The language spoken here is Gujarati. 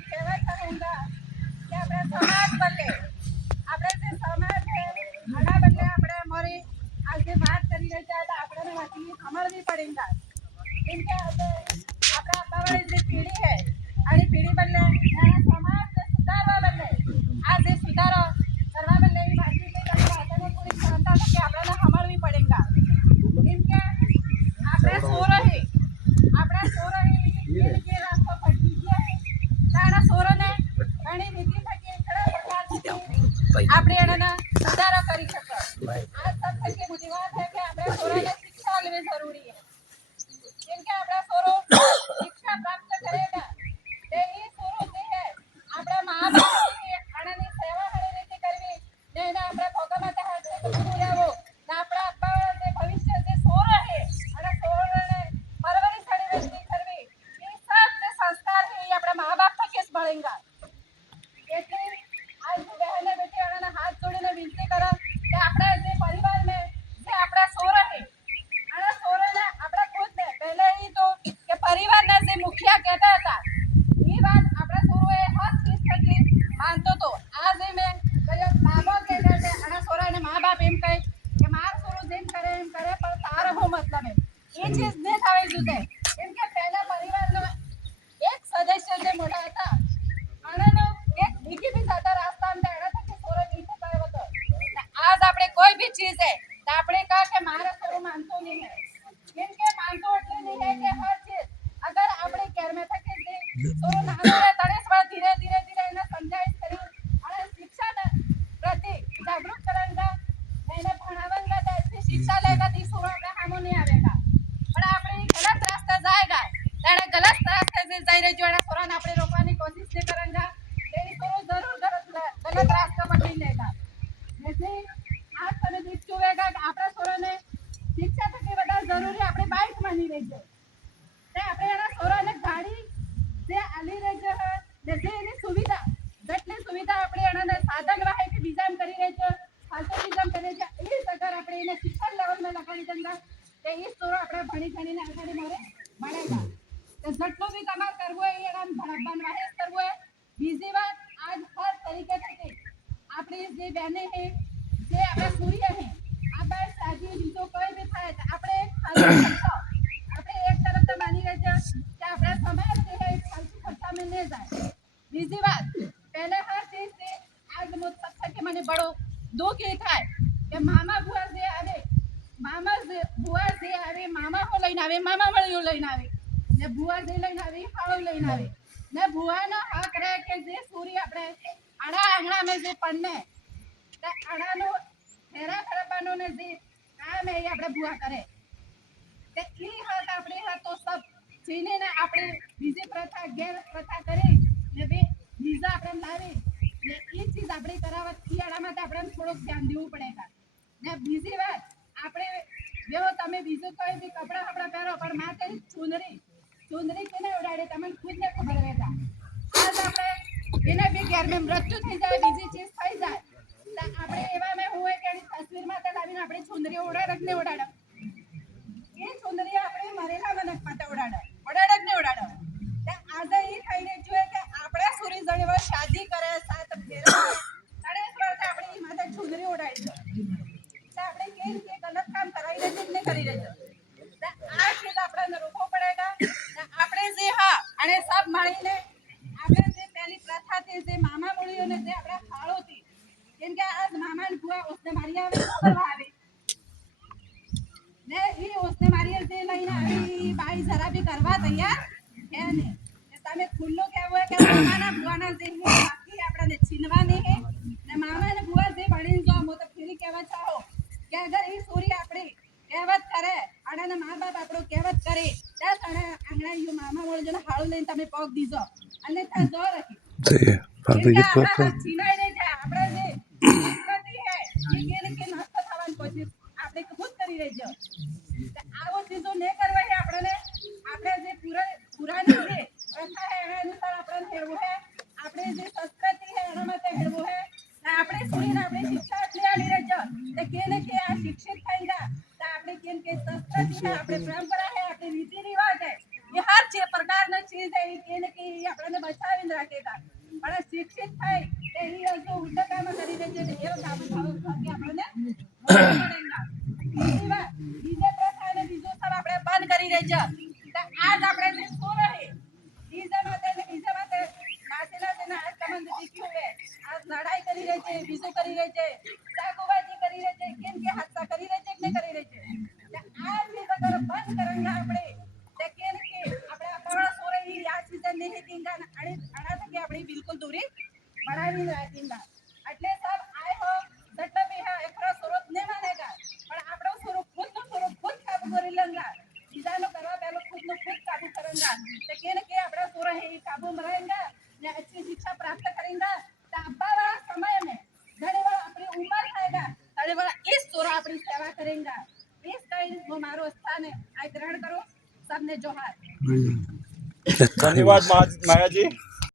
કહેવા ચાહूंगा કે આપણે સમાજ બદલે આપણે જે સમાજ છે આના બદલે આપણે અમારી આજે વાત કરી રહ્યા હતા આપણે વાતની સમજવી પડેगा કેમ કે આપણે આપણી જે પેઢી છે આની પેઢી બદલે સમાજ સુધારવા બદલે આ જે સુધારો કરવા બદલે એવી વાતચીત વાતોને થોડી ક્ષમતા કે આપણે સમજવી પડેगा કેમ કે આપણે સો રહી આપણા સોરહી કે રાસ્તો પડી ગયા છે તારા સોરને ઘણી નીતિ થકી ઘણા પ્રકારથી આપણે એના સુધારો કરી શકો આ સબ થકી મોટી વાત છે કે આપણે સોરાને શિક્ષા લેવી જરૂરી છે કેમ કે આપણા સોરો શિક્ષા પ્રાપ્ત કરેगा તે એ સોરો જે છે આપણા મહાબાપની આનાની સેવા હરી રીતે કરવી ને એના આપણે ભોગવતા હાથે ગુરુ રહેવો ને આપણા આપવા જે ભવિષ્ય જે સોર છે અને સોરને પરવરિશ હરી રીતે કરવી એ સબ જે સંસ્કાર છે એ આપણા મા-બાપ થકી જ મળેगा એટલે આજ બહેને બેટી આના હાથ જોડીને વિનંતી કરો કે આપણે જે પરિવારને જે આપણા સોર છે આના સોરને આપણે ખુદને પહેલે એ તો કે પરિવારના જે મુખિયા કહેતા હતા એ વાત આપણા સોરોએ હક થકી માનતો તો આ જે મેં કયો બાબો કહેતા છે આના સોરાને મા-બાપ એમ કહે કે માર સોરો જેમ કરે એમ કરે પણ તારો હું મતલબ એ ચીજ ને થવી જોઈએ કેમ કે પહેલા પરિવારનો એક સદસ્ય જે મોટા હતા આનાનો એક બીજી બી સાદા રાસ્તામાં એના થકી સોરો નીચે ગયો હતો આજ આપણે કોઈ બી ચીજ है તો આપણે કહે કે મારા સોરો માનતો નહીં है કેમ કે માનતો એટલે નહીં है કે હર ચીજ અગર આપણે કેર में થકી જે સોરો નાનો રહે તણેસ પર ધીરે ધીરે ધીરે એને સમજાઈશ કરી અને શિક્ષા પ્રતિ જાગૃત કરેगा એને ભણાવેगा तो अच्छी शिक्षा लेगा तो सोरो આપણે સામો નહીં આવેगा પણ આપણે ગલત રાસ્તે જાયगा ત્યારે ગલત રાસ્તે જે જઈ રહ્યો એના સોરાને આપણે રોકવાની કોશિશ નહીં કરેगा तो ये सोरो जरूर गलत रास्ता पकड़ लेगा जैसे आज તમે દેખજો હોगा कि આપણા સોરાને શિક્ષા થકી વધારે જરૂરી આપણે બાઇક માની રહી છે તે આપણે એના સોરાને ગાડી જે આલી રહી છે જે એની સુવિધા જેટલી સુવિધા આપણે એના સાધન વાહે કે બીજામ કરી રહી છે ફાલતુ બીજામ કરી છે એ સગર આપણે એને શિક્ષણ લેવલમાં લગાડી દંગા તે એ સોરો આપણે ભણી ભણીને આગળ મોરે મળેगा તો જેટલું બી તમારે કરવું હોય એના ભણવાને કરવું હોય બીજી વાત આજ હર તરીકે થકી આપણી જે બહેને છે જે આપણે સૂર્ય છે આ બાર સાજી બીજો કોઈ બી થાય તો આપણે એક આપણે એક તરફ તો માની રહે છે કે આપણા સમાજ જે છે ફાલતુ ખર્ચામાં નહીં જાય બીજી વાત पहले हर चीज से आज मुझसे थके मैंने बड़ो दुख ये था कि मामा बुआ से आवे मामा से बुआ से आवे मामा को लઈને આવે મામા મળ્યો લઈને આવે ને બુઆ જે લઈને આવે હાળો લઈને આવે ને બુઆનો હક રહે કે જે સૂરી આપણે આડા આંગણામાં જે પડને તે આડાનો ફેરા ફરવાનો ને જે કામ એ આપણે બુઆ કરે તે ઈ હક આપણે હક તો સબ છીનીને આપણે બીજી પ્રથા ગેર પ્રથા કરી ને બે બીજા આપણે લાવી ને એ ચીજ આપણે કરાવત શિયાળામાં તો આપણે થોડુંક ધ્યાન દેવું પડેगा ને બીજી વાત આપણે જો તમે બીજું કોઈ બી કપડા કપડા પહેરો પણ માથે ચુંદરી કેને ઉડાડે તમને ખુદને ખબર રહેતા આજ આપણે એને બી ઘર में મૃત્યુ થઈ જાય બીજી ચીજ થઈ જાય તો આપણે એવા મેં હોય કે એની તસવીરમાં તો લાવીને આપણે ચુંદરી ઉડાડક ને ઉડાડક એ ચુંદરી આપણે મરેલા મનક માથે ઉડાડક ને ઉડાડક આજે એ થઈને જોઈએ કે આપણે સુરી જણીવા શાદી કરે સાત ફેરા તણેસ વર્ષ આપણે માથે ચુંદરી ઉડાડી તો આપણે કેમ કે ગલત કામ કરાવી રહે છે ને કરી રહે છે આ ચીજ આપણે રોકવો પડેगा આપણે જે હા અને સબ મળીને આપણે જે પહેલી પ્રથા થી જે મામા મળ્યોને જે આપણે ફાળો થી કેમ કે આજ મામા ને બુઆ ઓસને મારી આવે કરવા આવે ને ઈ ઓસને મારી જે લઈને આવી બાઈ જરા બી કરવા તૈયાર છે ને તમે ખુલ્લો કહેવો કે મામાના બુઆના જે બાકી આપણને છીનવાની છે ને મામાને બુઆ જે ભણીને જો મો તો ફેરી કહેવા ચાહો કે અગર ઈ સોરી આપણી કહેવત કરે અને મા-બાપ આપણો કહેવત કરે ત્યાં તણે આંગણા યો મામા વળ જને હાળો લઈને તમે પગ દીજો અને ત્યાં જો રાખી સહી ફાલતુ ગીત પર છીનાઈ રહી છે આપણે જે સંસ્કૃતિ છે એ કેને કે નષ્ટ થવાની કોશિશ આપણે ખુદ કરી રહી છે આવો ચીજો ન કરવા છે આપણે જે પુરાની છે પ્રથા છે એના અનુસાર આપણે હેરવું છે આપણે જે સંસ્કૃતિ છે એના માટે હેરવું છે આપણે સુણીને આપણે શિક્ષા એટલી આલી રહી છે કેને કે આ શિક્ષિત થઈ ગયા તો આપણે કેમ કે સંસ્કૃતિ છે આપણે પરંપરા છે આપણે રીતિ રિવાજ છે ये हर चीज पर પ્રકારનો ચીજ એ કેને કે ઈ આપણને બચાવીને રાખેગા પણ શિક્ષિત થાય તે ઈ હજુ ઉલટા કામ કરી દે છે એવો કામ ભાવ કે આપણને મળેગા બીજે પ્રથા અને બીજું સબ આપણે બંધ કરી દે છે તો આજ આપણે જે શું રહે બીજા માટે નાચી નાચીને આજ તમને દીખ્યું હે આજ લડાઈ કરી રહી છે બીજું કરી રહી છે ચાકુબાજી કરી રહી છે કેમ કે હાદસા કરી રહી છે કે નહીં કરી રહી છે આજ ચીજ અગર બંધ કરેંगे આપણે તો કેમ કે આપણે આપણા સોરે ઈ આ ચીજ નહીં હેકીંગા અને આનાથી આપણી બિલકુલ દૂરી બનાવી રાખીંગા એટલે સબ આય હો જેટલા બી હે એકરો સ્વરૂપ નહીં માનેગા પણ આપણો સ્વરૂપ ખુદ કાબુ કરી લેંગા બીજાનો કરવા પહેલો ખુદનું ખુદ કાબુ કરેંગા તો કેમ કે આપણા સોરે ઈ કાબૂમાં रहेंगा ने अच्छी शिक्षा प्राप्त करेंगे तो अब्बा वाला समय में घड़ी वाला अपनी उम्र आएगा घड़ी वाला इस तोरा अपनी सेवा करेंगे इस कहीं वो मारो स्थान है आज ग्रहण करो सबने जोहार धन्यवाद माया जी।